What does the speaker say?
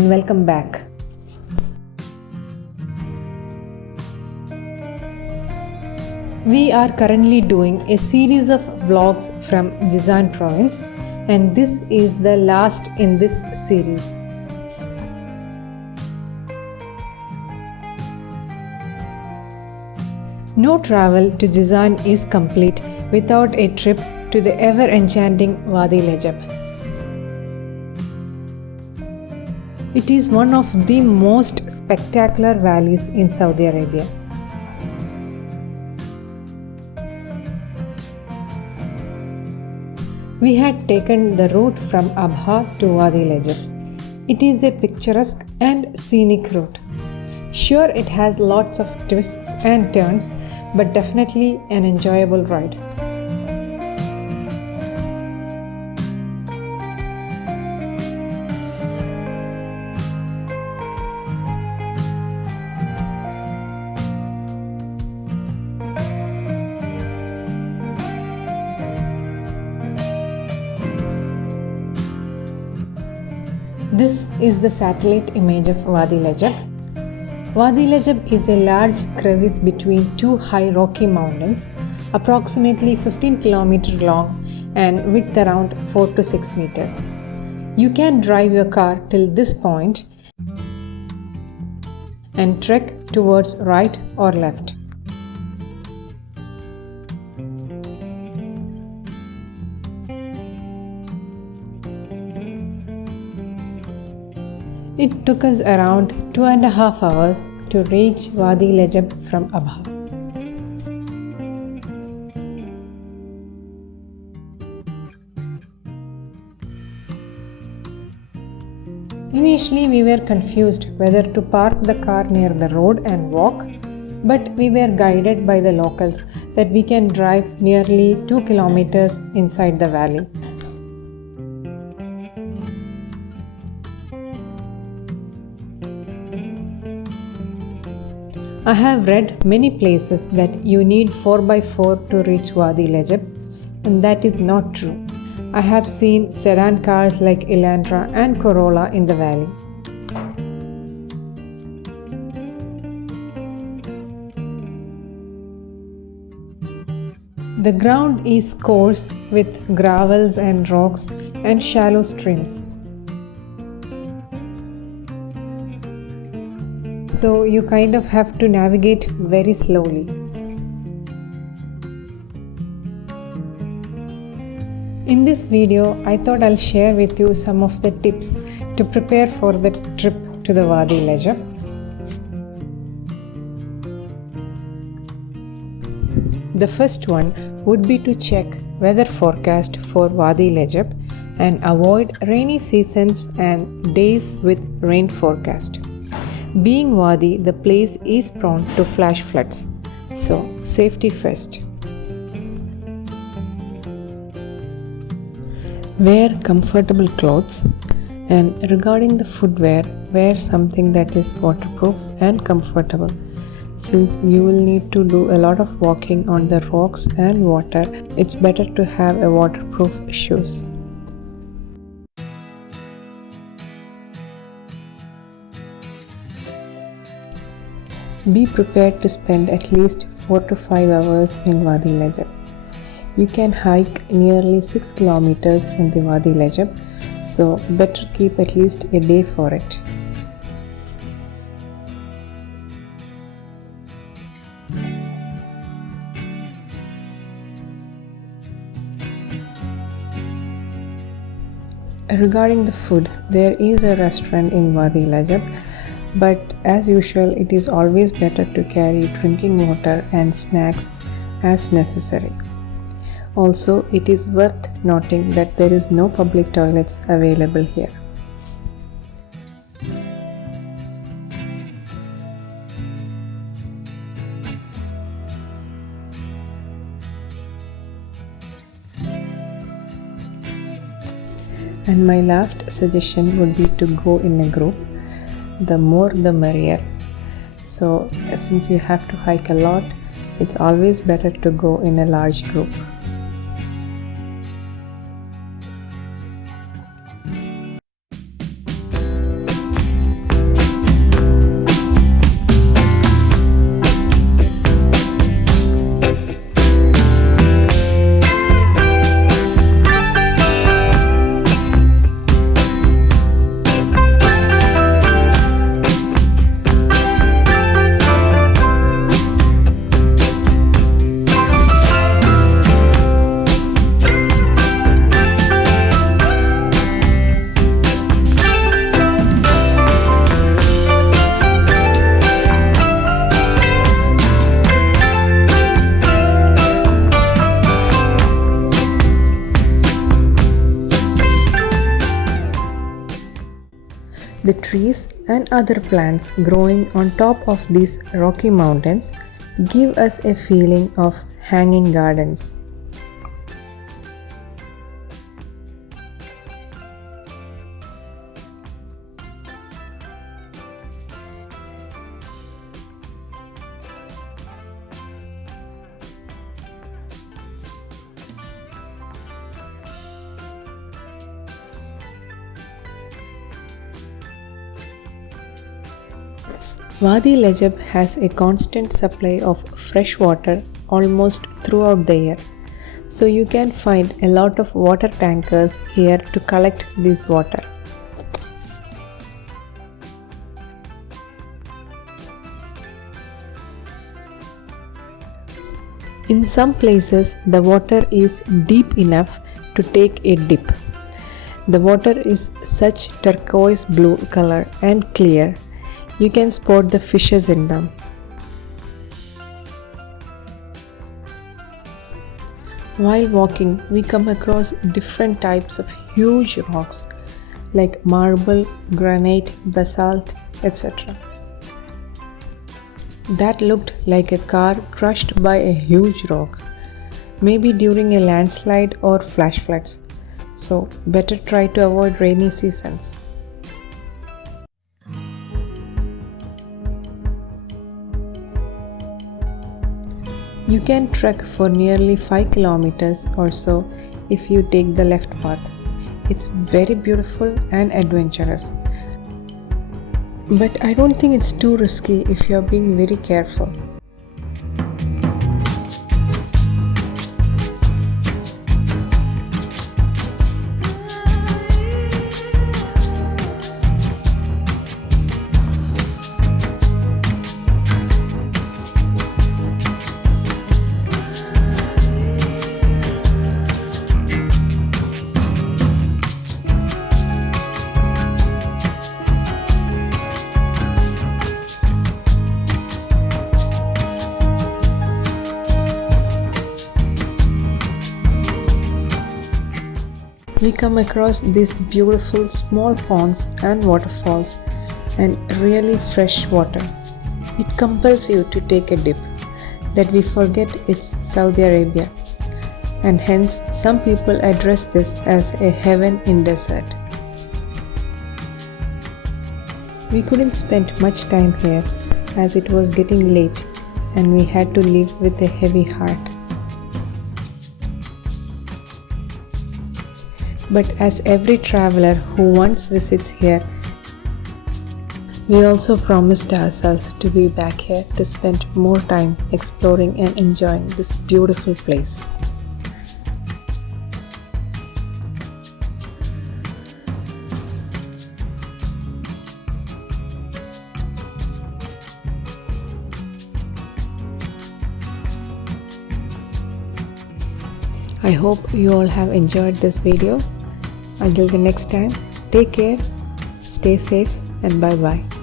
and welcome back. We are currently doing a series of vlogs from Jizan province, and this is the last in this series. No travel to Jizan is complete without a trip to the ever-enchanting Wadi Lajab. It is one of the most spectacular valleys in Saudi Arabia. We had taken the route from Abha to Wadi Lajab. It is a picturesque and scenic route. Sure, it has lots of twists and turns, but definitely an enjoyable ride. This is the satellite image of Wadi Lajab. Wadi Lajab is a large crevice between two high rocky mountains, approximately 15 km long and width around 4 to 6 meters. You can drive your car till this point and trek towards right or left. It took us around 2.5 hours to reach Wadi Lajab from Abha. Initially, we were confused whether to park the car near the road and walk, but we were guided by the locals that we can drive nearly 2 kilometers inside the valley. I have read many places that you need 4x4 to reach Wadi Lajab, and that is not true. I have seen sedan cars like Elantra and Corolla in the valley. The ground is coarse with gravels and rocks and shallow streams. So you kind of have to navigate very slowly. In this video, I thought I'll share with you some of the tips to prepare for the trip to the Wadi Lajab. The first one would be to check weather forecast for Wadi Lajab and avoid rainy seasons and days with rain forecast. Being Wadi, the place is prone to flash floods, so safety first. Wear comfortable clothes, and regarding the footwear, wear something that is waterproof and comfortable. Since you will need to do a lot of walking on the rocks and water, it's better to have a waterproof shoes. Be prepared to spend at least 4 to 5 hours in Wadi Lajab. You can hike nearly 6 kilometers in the Wadi Lajab, so better keep at least a day for it. Regarding the food, there is a restaurant in Wadi Lajab, but as usual, it is always better to carry drinking water and snacks as necessary. Also, it is worth noting that there is no public toilets available here. And my last suggestion would be to go in a group. The more the merrier. So since you have to hike a lot, it's always better to go in a large group. trees and other plants growing on top of these rocky mountains give us a feeling of hanging gardens. Wadi Lajab has a constant supply of fresh water almost throughout the year, so you can find a lot of water tankers here to collect this water. In some places, the water is deep enough to take a dip. The water is such turquoise blue color and clear. You can spot the fishes in them. While walking, we come across different types of huge rocks like marble, granite, basalt, etc. That looked like a car crushed by a huge rock, maybe during a landslide or flash floods. So better try to avoid rainy seasons. You can trek for nearly 5 kilometers or so if you take the left path. It's very beautiful and adventurous. But I don't think it's too risky if you're being very careful. We come across these beautiful small ponds and waterfalls and really fresh water. It compels you to take a dip, that we forget it's Saudi Arabia, and hence some people address this as a heaven in desert. We couldn't spend much time here as it was getting late and we had to leave with a heavy heart. But as every traveler who once visits here, we also promised ourselves to be back here to spend more time exploring and enjoying this beautiful place. I hope you all have enjoyed this video. Until the next time, take care, stay safe, and bye bye.